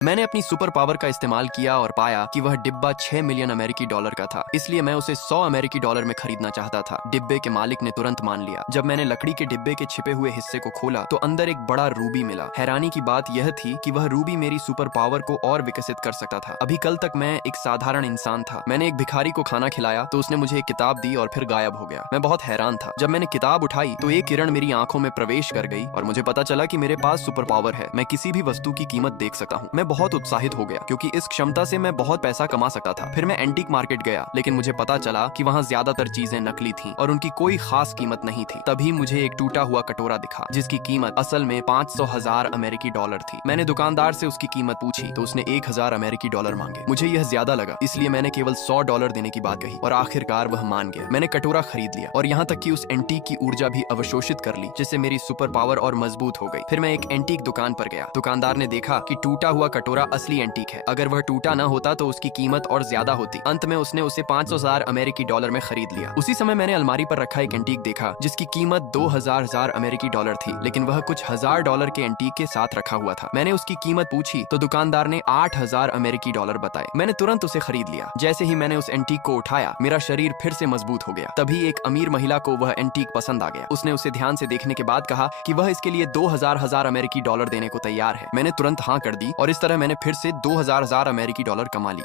मैंने अपनी super power का इस्तेमाल किया और पाया कि वह डिब्बा 6 मिलियन अमेरिकी डॉलर का था, इसलिए मैं उसे 100 अमेरिकी डॉलर में खरीदना चाहता था। डिब्बे के मालिक ने तुरंत मान लिया। जब मैंने लकड़ी के डिब्बे के छिपे हुए हिस्से को खोला तो अंदर एक बड़ा रूबी मिला। हैरानी की बात यह थी कि वह रूबी मेरी सुपर पावर को और विकसित कर सकता था। अभी कल तक मैं एक साधारण इंसान था। मैंने एक भिखारी को खाना खिलाया तो उसने मुझे एक किताब दी और फिर गायब हो गया। मैं बहुत हैरान था। जब मैंने किताब उठाई तो एक किरण मेरी आंखों में प्रवेश कर गई और मुझे पता चला कि मेरे पास सुपर पावर है। मैं किसी भी वस्तु की कीमत देख सकता हूँ। मैं बहुत उत्साहित हो गया क्योंकि इस क्षमता से मैं बहुत पैसा कमा सकता था। फिर मैं एंटीक मार्केट गया, लेकिन मुझे पता चला कि वहाँ ज्यादातर चीजें नकली थीं और उनकी कोई खास कीमत नहीं थी। तभी मुझे एक टूटा हुआ कटोरा दिखा जिसकी कीमत असल में 500,000 अमेरिकी डॉलर थी। मैंने दुकानदार से उसकी कीमत पूछी तो उसने 1,000 अमेरिकी डॉलर मांगे। मुझे यह ज्यादा लगा, इसलिए मैंने केवल $100 देने की बात कही और आखिरकार वह मान गया। मैंने कटोरा खरीद लिया और यहाँ तक कि उस एंटीक की ऊर्जा भी अवशोषित कर ली, जिससे मेरी सुपर पावर और मजबूत हो गई। फिर मैं एक एंटीक दुकान पर गया। दुकानदार ने देखा कि टूटा हुआ कटोरा असली एंटीक है। अगर वह टूटा न होता तो उसकी कीमत और ज्यादा होती। अंत में उसने उसे 500,000 अमेरिकी डॉलर में खरीद लिया। उसी समय मैंने अलमारी पर रखा एक एंटीक देखा जिसकी कीमत 2,000 अमेरिकी डॉलर थी, लेकिन वह कुछ $1,000 के एंटीक के साथ रखा हुआ था। मैंने उसकी कीमत पूछी तो दुकानदार ने 8,000 अमेरिकी डॉलर बताए। मैंने तुरंत उसे खरीद लिया। जैसे ही मैंने उस एंटीक को उठाया, मेरा शरीर फिर से मजबूत हो गया। तभी एक अमीर महिला को वह एंटीक पसंद आ गया। उसने उसे ध्यान से देखने के बाद कहा कि वह इसके लिए 2,000 अमेरिकी डॉलर देने को तैयार है। मैंने तुरंत हाँ कर दी और इस तरह मैंने फिर से 2,000 अमेरिकी डॉलर कमा ली।